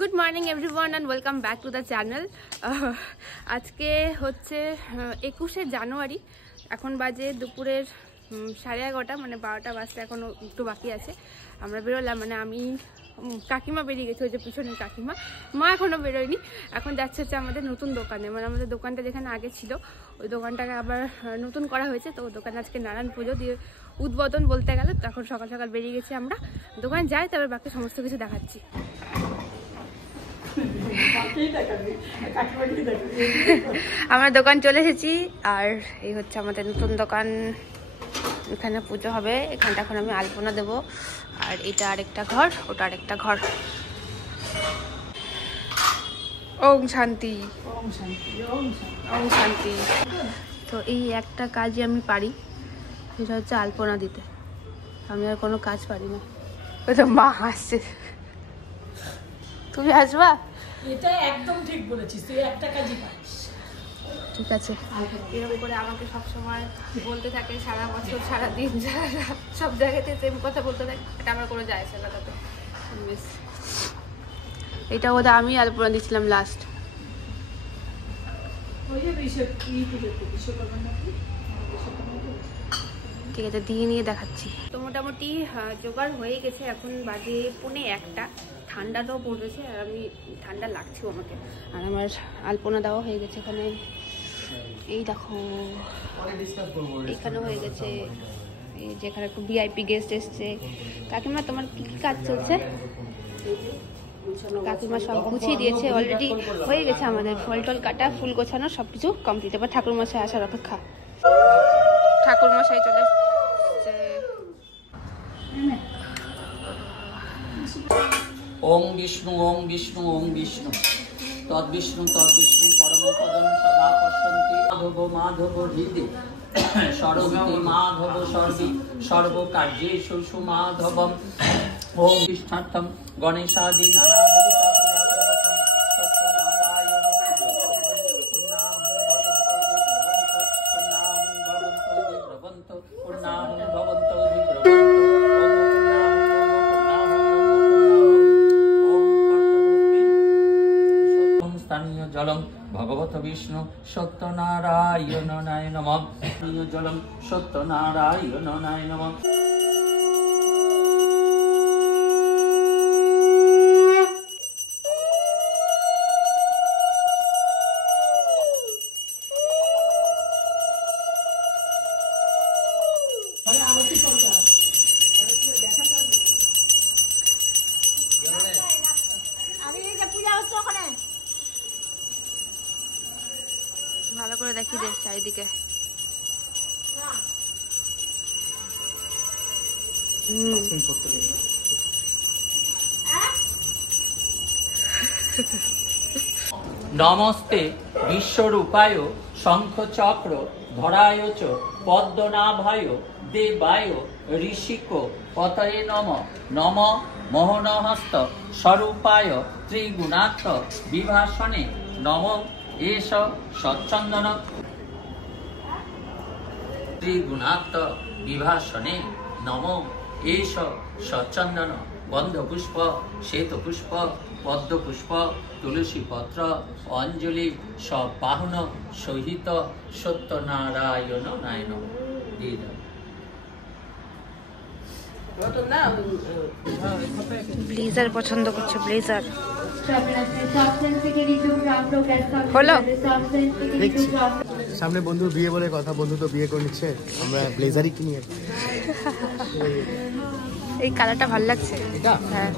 Good morning everyone and welcome back to the channel. আজকে হচ্ছে 21শে জানুয়ারি। এখন বাজে দুপুরের 11:30, মানে 12টা বাজতে এখনও একটু বাকি আছে। আমরা বেরোলাম, মানে আমি, কাকিমা বেরিয়ে গেছে, ওই যে পিছনে কাকিমা, মা এখনও বেরোয়নি। এখন যাচ্ছে হচ্ছে আমাদের নতুন দোকানে, মানে আমাদের দোকানটা যেখানে আগে ছিল ওই দোকানটাকে আবার নতুন করা হয়েছে। তো দোকানে আজকে নারায়ণ পুজো দিয়ে উদ্বোধন বলতে গেলে। তো এখন সকাল সকাল বেরিয়ে গেছি আমরা, দোকানে যাই, তারপর বাকি সমস্ত কিছু দেখাচ্ছি। আমরা দোকান চলে এসেছি, আর এই হচ্ছে আমাদের নতুন দোকান। এখানে পুজো হবে, এখানটা এখন আমি আলপনা দেবো। আর এটা আরেকটা ঘর, ওটা আরেকটা ঘর। ওম শান্তি, ওম শান্তি, ওম শান্তি। তো এই একটা কাজই আমি পারি, সেটা হচ্ছে আলপনা দিতে। আমি আর কোনো কাজ পারি না। ওই তো মা হাসছে। তুমি আসবা? এটা একদম ঠিক বলেছিস, তুই একটা কাজই পারিস। ঠিক আছে, এরকম করে আমাকে সবসময় বলতে থাকে, সারা বছর সারা দিন সব জায়গাতে সেম কথা বলতে থাকে। এটা আমার কোনো যায় আসে না তাতে। এটা ওটা আমি আলপনা দিচ্ছিলাম লাস্ট। ঠিক আছে, দিয়ে নিয়ে দেখাচ্ছি। তো মোটামুটি জোগাড় হয়ে গেছে, এখন বাজে 1:45। ঠান্ডাটাও পড়েছে, আর আমি ঠান্ডা লাগছেও আমাকে। আর আমার আলপনা দেওয়া হয়ে গেছে এখানে, এই দেখো এখানে হয়ে গেছে। এই যেখানে একটু ভিআইপি গেস্ট এসছে। কাকিমা, তোমার কি কি কাজ চলছে? কাকিমা সব গুছিয়ে দিয়েছে, অলরেডি হয়ে গেছে আমাদের ফল টল কাটা, ফুল গোছানো, সবকিছু কমপ্লিট। এবার ঠাকুরমশাই আসার অপেক্ষা। ঠাকুরমশাই চলে এসছে। ওং বিষ্ণু ওং বিষ্ণু ওং বিষ্ণু তদ বিষ্ণু পরম পদম সদা পশ্যন্তি মাধব মাধব হৃদি সর্বতি মাধব সর্বি সর্বকার্যেষু সুমাধবম। ওং বিষ্ণার্থম গণেশাদি নানা জলম ভগবত বিষ্ণু সত্যনারায়ণ নায় নমঃ। জলম সত্যনারায়ণ নায় নমঃ। ভালো করে দেখি দে চারিদিকে। নমস্তে বিশ্বরূপায় শঙ্খচক্র ধরায় চ পদ্মনাভায় দেবায় ঋষিক পতয়ে নম। নম মোহনহস্ত স্বরূপায় ত্রিগুণাত্ম বিভাষণে নম। এষ সচ্চন্দন ত্রিগুণাত্ম বিভাষণে নম। এষ সচ্চন্দন গন্ধপুষ্প শ্বেতপুষ্প পদ্মপুষ্প তুলসী পত্র অঞ্জলি সবাহন সহিত সত্যনারায়ণ নায় নমঃ। ব্লেজার পছন্দ করছে, ব্লেজার হলো। সামনে বন্ধু বিয়ে বলে কথা, বন্ধু তো বিয়ে করে নিচ্ছে, আমরা ব্লেজারই কিনি। এই কালারটা ভালো লাগছে। এটা হ্যাঁ,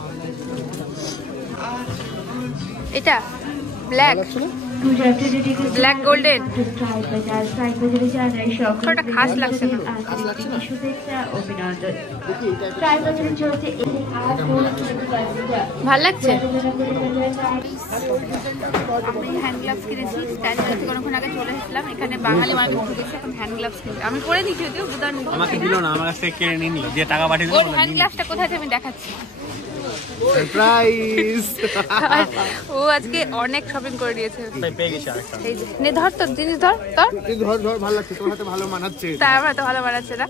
এটা ব্ল্যাক, ব্ল্যাক গোল্ডেন, ওটা খাস লাগছে না। ভাল লাগছে। আমি হ্যান্ড গ্লাভস কিনেছি, স্টাইল থেকে অনেকক্ষণ আগে চলে এসেছিলাম। এখানে বাঙালি মার্কেট ঢুকেছে, এখন হ্যান্ড গ্লাভস কিনতে। আমি পরে নিচ্ছি, যদিও বুদার আমাকে দিল না, আমার কাছ থেকে কেড়ে নিয়ে নিল, দিয়ে টাকা পাঠিয়ে দিল। ওর হ্যান্ড গ্লাভসটা কোথায় আমি দেখাচ্ছি। সারপ্রাইজ। ও আজকে অনেক শপিং করে দিয়েছে। পেয়ে গেছি আরেকটা। এই যে নে, ধর তোর জিনিস, ধর ধর ধর, ভালো লাগছে, তোর হাতে ভালো মানাচ্ছে। তার আমার তো ভালো বানাচ্ছে না।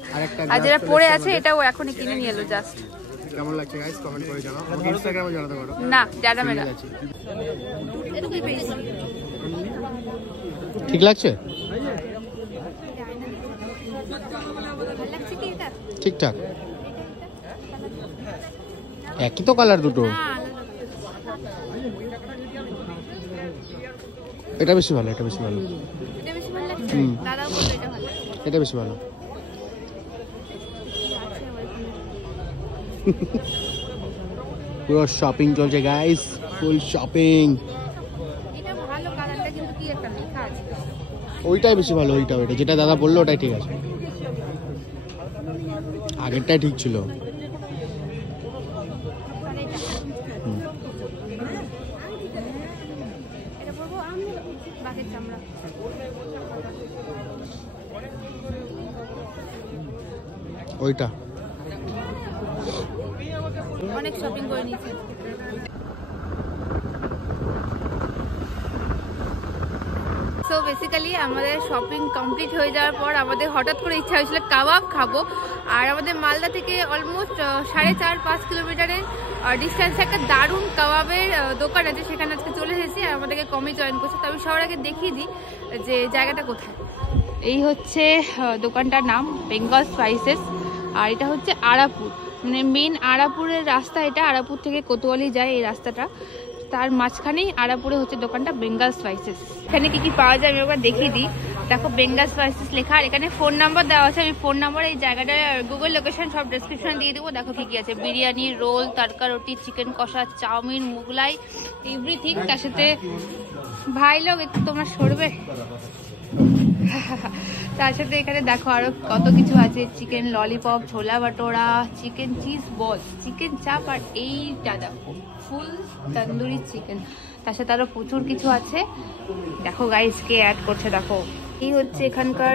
আর যেটা পরে আছে এটাও এখনই কিনে নিয়ে এলো জাস্ট। কেমন লাগছে গাইস কমেন্ট করে জানাও, আমাকে ইনস্টাগ্রামে জানাতে পারো। না জানাবে না। ঠিক লাগছে? ঠিকঠাক, একই তো কালার দুটো। এটা বেশি ভালো, এটা বেশি ভালো, এটা বেশি ভালো। পুরো শপিং চলছে গাইস, ফুল শপিং। ওইটাই বেশি ভালো, ওইটা যেটা দাদা বললো ওটাই ঠিক আছে, আগেরটাই ঠিক ছিল। ওইটা অনেক শপিং করে নিয়েছি। সো বেসিক্যালি আমাদের শপিং কমপ্লিট হয়ে যাওয়ার পর আমাদের হঠাৎ করে ইচ্ছা হয়েছিল কাবাব খাবো। আর আমাদের মালদা থেকে অলমোস্ট 4.5-5 কিলোমিটারের ডিস্টেন্সে একটা দারুণ কাবাবের দোকান আছে, সেখানে আজকে চলে এসেছি। আর আমাদেরকে কমই জয়েন করছে। তবে সবার আগে দেখিয়ে দিই যে জায়গাটা কোথায়। এই হচ্ছে দোকানটার নাম বেঙ্গল স্পাইসেস। আর এটা হচ্ছে আরাপুর, মানে মেন আরাপুরের রাস্তা এটা। আরাপুর থেকে কোতোয়ালি যায় এই রাস্তাটা, তার মাঝখানেই আরাপুরে হচ্ছে দোকানটা বেঙ্গল স্পাইসেস। এখানে কি কি পাওয়া যায় আমি একবার দেখিয়ে দিই। দেখো বেঙ্গল স্পাইসেস লেখা, আর এখানে ফোন নাম্বার দেওয়া আছে। আমি ফোন নাম্বার এই জায়গাটার গুগল লোকেশন সব ডেসক্রিপশন দিয়ে দেবো। দেখো কি কি আছে, বিরিয়ানি, রোল, তড়কা রুটি, চিকেন কষা, চাউমিন, মুগলাই, এভরিথিং। তার সাথে ভাই লোক একটু তোমরা সরবে। তার সাথে এখানে দেখো আরো কত কিছু আছে, চিকেন ললিপপ, ছোলা bhatura, chicken cheese ball, chicken চাপ, আর এইটা দেখো ফুল তন্দুরি চিকেন। তার সাথে আরো প্রচুর কিছু আছে। দেখো গাইস কে অ্যাড করছে, দেখো এই হচ্ছে এখানকার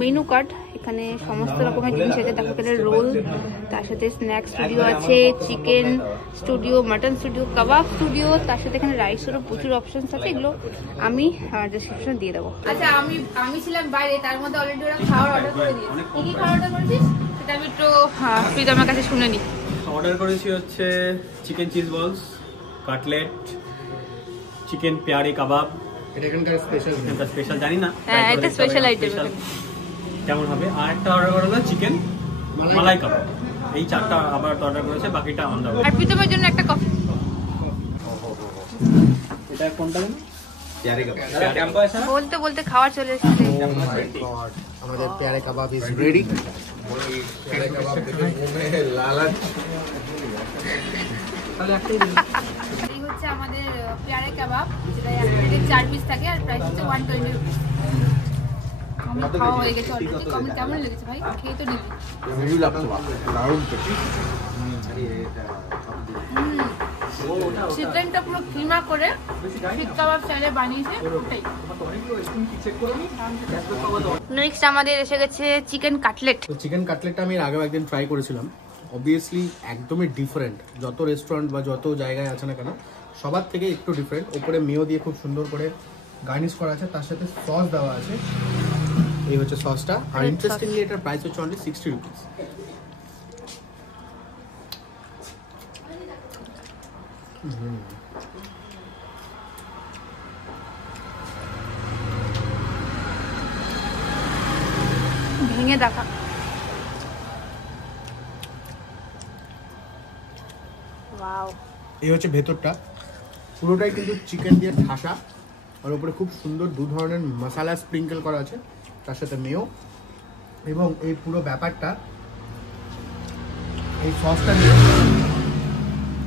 মেনু কার্ড। এখানে সমস্ত রকমের জিনিস আছে। দেখো এখানে রোল, তার সাথে স্ন্যাক স্টুডিও আছে, চিকেন স্টুডিও, মাটন স্টুডিও, কাবাব স্টুডিও, তার সাথে এখানে রাইসেরও প্রচুর অপশনস আছে। এগুলো আমি ডেসক্রিপশন দিয়ে দেবো। আচ্ছা আমি ছিলাম বাইরে, তার মধ্যে অলরেডি ওরা খাওয়ার অর্ডার করে দিয়েছে। কি কি খাওয়ার অর্ডার করেছিস সেটা আমি একটু প্রিয় আমার কাছে শুনে নিই। অর্ডার করেছি হচ্ছে চিকেন চিজ বলস, কাটলেট, চিকেন পেয়ারি কাবাব। এটা এখানকার স্পেশাল, এখানকার স্পেশাল জানি না, হ্যাঁ এটা স্পেশাল আইটেম কেমন হবে। আর একটা অর্ডার করা হলো চিকেন মালাই কাবাব। এই চারটা আবার অর্ডার করেছে, বাকিটা অন দা ওয়ে। আর প্রীতমের জন্য একটা কফি। এটা কোনটা জানো? পেয়ারি কাবাব। বলতে বলতে খাওয়ার চলে এসেছে। ও মাই গড, আমাদের পেয়ারে কাবাব ইজ রেডি। পেয়ারে কাবাব দেখে মুখে লাল এই হচ্ছে আমাদের পেয়ারে কাবাব, যেটা এক প্লেটে 4 পিস থাকে আর প্রাইস হচ্ছে 120 রুপিস। আমি খাওয়া হয়ে গেছে অলরেডি। কমেন্ট কেমন লেগেছে ভাই? খেয়ে তো নিবি। চিকেনটা পুরো কিমা করে শিক কাবাব চাইলে বানিয়েছে। নেক্সট আমাদের এসে গেছে চিকেন কাটলেট। তো চিকেন কাটলেটটা আমি আগেও একদিন ট্রাই করেছিলাম। অবভিয়াসলি একদমই ডিফারেন্ট, যত রেস্টুরেন্ট বা যত জায়গায় আছে না কেন সবার থেকে একটু ডিফারেন্ট। ওপরে মেয়ো দিয়ে খুব সুন্দর করে গার্নিশ করা আছে, তার সাথে সস দেওয়া আছে। এই হচ্ছে সসটা। আর ইন্টারেস্টিংলি এটার প্রাইস হচ্ছে অনলি 60 রুপিস। ভেঙে দেখা। ওয়াও, এই হচ্ছে ভেতরটা, পুরোটাই কিন্তু চিকেন দিয়ে ঠাসা। আর উপরে খুব সুন্দর দু ধরনের মশলা স্প্রিঙ্কেল করা আছে, তার সাথে মেয়ো। এবং এই পুরো ব্যাপারটা এই সসটা দিয়ে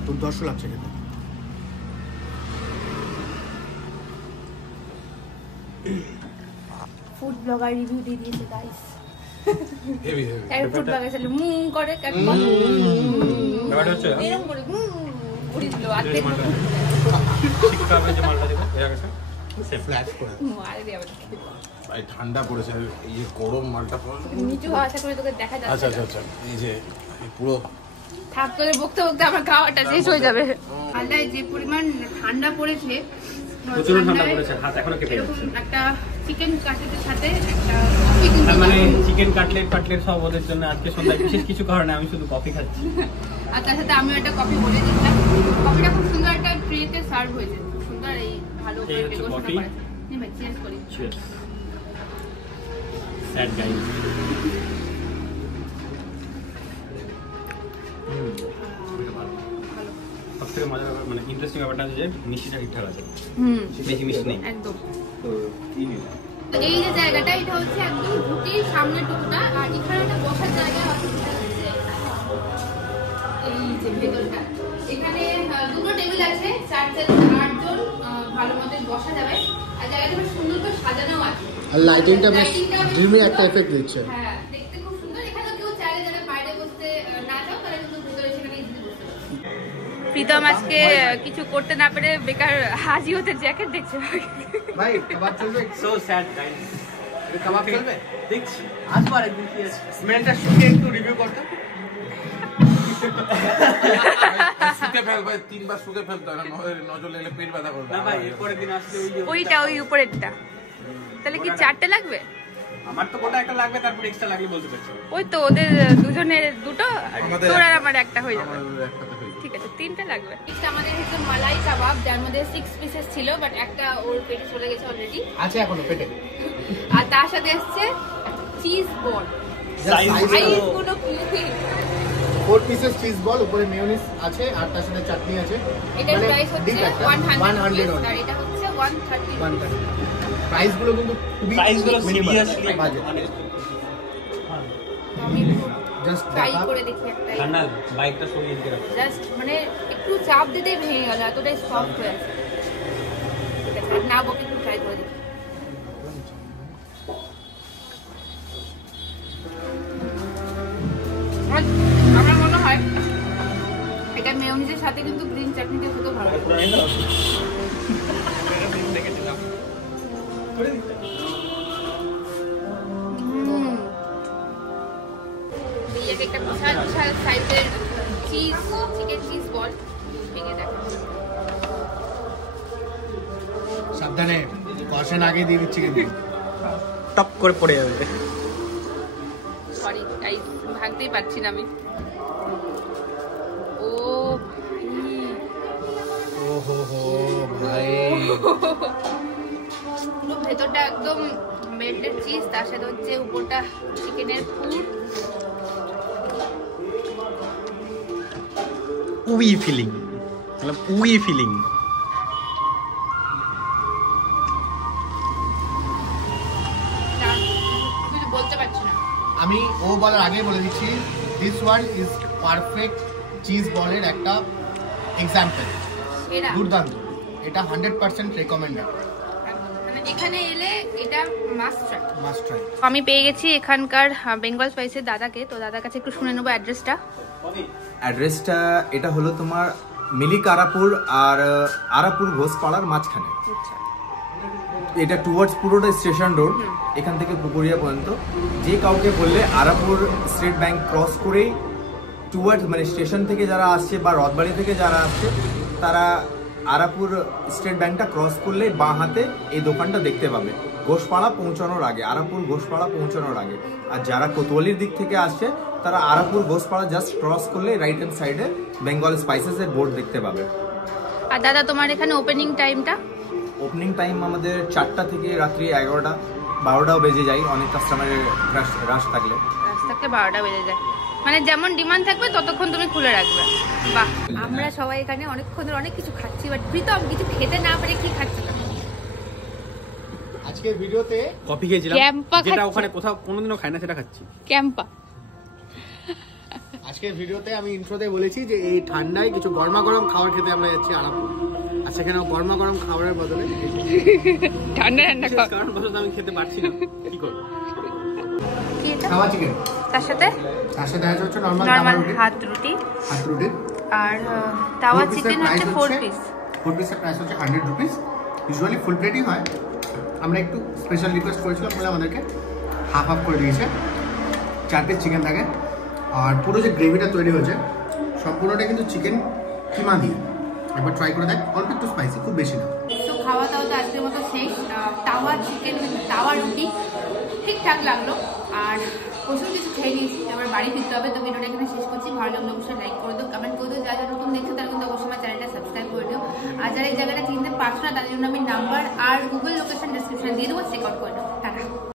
দুর্ধর্ষ লাগছে খেতে। ফুড ব্লগার রিভিউ দিয়ে দিয়েছে গাইস। Heavy heavy. আর ফুড ব্লগার চলে করে কাটবো। ব্যাপারটা হচ্ছে এরকম করে ঘুরি দিল আতে চিকেন যে মালটা দেখো এর কাছে ফ্ল্যাট করে মারে দেব। ভাই ঠান্ডা পড়েছে, এই যে গরম মালটা নিচু আশা করে তোকে দেখা যাচ্ছে। আচ্ছা আচ্ছা আচ্ছা, এই যে পুরো থাক করে বকতে বকতে আমার খাওয়াটা শেষ হয়ে যাবে। ঠান্ডায় যে পরিমাণ ঠান্ডা পড়েছে প্রচুর ঠান্ডা পড়েছে, হাত এখনো কেঁপে যাচ্ছে। একটা চিকেন কাটলেটের সাথে একটা কফি কিন্তু মানে চিকেন কাটলেট সব ওদের জন্য আজকে সন্ধ্যায় বিশেষ কিছু কারণে আমি শুধু কফি খাচ্ছি। আর তার সাথে আমিও একটা কফি বলে দিচ্ছিলাম। কফিটা খুব সুন্দর একটা ট্রেতে সার্ভ হয়েছে, খুব সুন্দর এই ভালো করে ডেকোরেশন করা আছে। নিবে চিয়ার্স করি। চিয়ার্স। Sad guys. সবথেকে মজার ব্যাপার মানে ইন্টারেস্টিং ব্যাপারটা হচ্ছে যে মিষ্টিটা ঠিকঠাক আছে, বেশি মিষ্টি নেই একদম। তো এই যে জায়গাটা এটা হচ্ছে একদম ঢুকেই সামনের টুকুটা, আর এখানে একটা বসার জায়গা আছে এই যে ভেতরটা। এখানে দুটো টেবিল আছে, 4 থেকে 8 জন ভালো মতো বসা যাবে। আর জায়গাটা খুব সুন্দর করে সাজানো আছে, আর লাইটিংটা বেশ ড্রিমি একটা এফেক্ট দিচ্ছে। হ্যাঁ দেখতে খুব সুন্দর। এখানে কেউ চাইলে যারা বাইরে বসতে না চাও তারা কিন্তু ভিতরে সেখানে ইজিলি বসতে পারে। প্রীতম আজকে কিছু করতে না পেরে বেকার হাজি হতে জ্যাকেট দেখছে। ভাই কাবাব চলবে? So sad guys. কাবাব চলবে? দেখছি আসবো আরেকদিন। কি আছে স্মেলটা শুকে একটু রিভিউ করতে। শুকে ফেল ভাই, 3 বার শুকে ফেলতে হয়, নজর এলে পেট ব্যথা করবে। না ভাই এরপরের দিন আসলে ওইটা ওই উপরেরটা। তাহলে কি 4টে লাগবে? আমার তো কোটা একটা লাগবে, তারপর এক্সট্রা লাগলে বলতে পারছি। ওই তো ওদের দুজনের দুটো, তোর আর আমার একটা হয়ে যাবে। ঠিক আছে 3টে লাগবে। এটা আমাদের হচ্ছে মালাই কাবাব, যার মধ্যে 6 পিসেস ছিল, বাট একটা ওর পেটে চলে গেছে অলরেডি, আছে এখনো পেটে। আর তার সাথে এসেছে চিজ বল। সাইজগুলো খুবই 4 পিসেস চিজ বল, উপরে মেয়োনিজ আছে আর তার সাথে চাটনি আছে। এটার প্রাইস হচ্ছে 100 only। আর এটা হচ্ছে 130। প্রাইস গুলো কিন্তু খুবই প্রাইসগুলো মিনিমাল seriously বাজেট। আমি জাস্ট ট্রাই করে দেখি একটা, ঠান্ডা বাইকটা সরিয়ে দিতে রাখো। জাস্ট মানে একটু চাপ দিতেই ভেঙে গেল, এতটাই সফট হয়ে আছে। ঠিক আছে না বকে একটু ট্রাই করে দেখি। আমার মনে হয় এটা মেয়োনিজের সাথে কিন্তু গ্রিন চাটনি দিয়ে খেতে ভালো লাগে। এই একটা বিশাল বিশাল সাইজের চিকেন চিজ বল ভেঙে দেখো। সাবধানে, কষান আগে দিয়ে দিচ্ছি কিন্তু। টপ করে পড়ে যাবে। সরি গাইস, ভাঙতেই পারছি না আমি। ও ওহো হো ভাই, পুরো ভেতরটা একদম মেল্টেড চিজ, তার সাথে হচ্ছে উপরটা চিকেনের পুর। উই ফিলিং, মানে উই ফিলিং। কিছু বলতে পারছি না। আমি ও বলার আগে বলে দিচ্ছি, this one is perfect cheese বলের একটা এক্সাম্পল। এরা দুর্দান্ত, এটা 100% রেকমেন্ডেড, মানে এখানে এলে এটা মাস্ট ট্রাই। Must try. আমি পেয়ে গেছি এখানকার বেঙ্গল স্পাইসের দাদাকে, তো দাদার কাছে একটু শুনে নেবো অ্যাড্রেসটা। অ্যাড্রেসটা এটা হলো তোমার মিলিক আরাপুর আর আরাপুর ঘোষপাড়ার মাঝখানে। আচ্ছা, এটা টুয়ার্ডস পুরোটা স্টেশন রোড, এখান থেকে পুকুরিয়া পর্যন্ত। যে কাউকে বললে আরাপুর স্টেট ব্যাংক ক্রস করেই টুয়ার্ডস মানে স্টেশন থেকে যারা আসছে বা রথবাড়ি থেকে যারা আসছে তারা আরাপুর স্টেট ব্যাংকটা ক্রস করলে বাঁ হাতে এই দোকানটা দেখতে পাবে ঘোষপাড়া পৌঁছানোর আগে, আরাপুর ঘোষপাড়া পৌঁছানোর আগে। আর যারা কোতোয়ালির দিক থেকে আসছে তারা আরাপুর ঘোষপাড়া জাস্ট ক্রস করলে রাইট হ্যান্ড সাইডে বেঙ্গল স্পাইসেসের বোর্ড দেখতে পাবে। আর দাদা তোমার এখানে ওপেনিং টাইমটা? ওপেনিং টাইম আমাদের 4টা থেকে রাত্রি 11টা 12টাও বেজে যায়, অনেক কাস্টমারের রাশ থাকলে। রাস্তা থাকলে 12টা বেজে যায়, মানে যেমন ডিমান্ড থাকবে ততক্ষণ তুমি খুলে রাখবে। বাহ, আমরা সবাই এখানে অনেকক্ষণ ধরে অনেক কিছু খাচ্ছি, বাট প্রীতম কিছু খেতে না পারে কি খাচ্ছি না। আজকের ভিডিওতে কফি খেয়েছিলাম, ক্যাম্পা যেটা খাচ্ছি। ওখানে কোথাও কোনোদিনও খাই না, সেটা খাচ্ছি। ক্যাম্পা। আজকের ভিডিওতে আমি ইন্ট্রোতে বলেছি যে এই ঠান্ডায় কিছু গরমা গরম খাবার খেতে আমরা যাচ্ছি আরাপুর, আর সেখানে গরমা গরম খাবারের বদলে ঠান্ডা ঠান্ডা কারণ বছর আমি খেতে পারছি না, কি করবো। কি এটা? খাওয়া চিকেন, তার সাথে আছে হচ্ছে নরমাল হাত রুটি, হাত রুটি, আর তাওয়া চিকেন হচ্ছে 4 পিস। 4 পিসের প্রাইস হচ্ছে 100 রুপিস। ইউজুয়ালি ফুল প্লেটই হয়, আমরা একটু স্পেশাল রিকোয়েস্ট করেছিলাম বলে আমাদেরকে হাফ হাফ করে দিয়েছে। 4 পিস চিকেন থাকে, আর পুরো যে গ্রেভিটা তৈরি হয়েছে সম্পূর্ণটা কিন্তু চিকেন কিমা দিয়ে। একবার ট্রাই করে দেখ, অল্প একটু স্পাইসি, খুব বেশি না। তো খাওয়া দাওয়া তো আজকের মতো শেষ। তাওয়া চিকেন তাওয়া রুটি ঠিকঠাক লাগলো, আর প্রচুর কিছু খেয়ে নিয়েছি, এবার বাড়ি ফিরতে হবে। তো ভিডিওটা এখানে শেষ করছি। ভালো লাগলে অবশ্যই লাইক করে দিও, কমেন্ট করে দিও। যারা নতুন দেখছো তারা কিন্তু অবশ্যই আমার চ্যানেলটা সাবস্ক্রাইব করে দিও। আর যারা এই জায়গাটা চিনতে পারছো না তাদের জন্য আমি নাম্বার আর গুগল লোকেশন ডিসক্রিপশন দিয়ে দেবো, চেক আউট করে দিও। টাটা।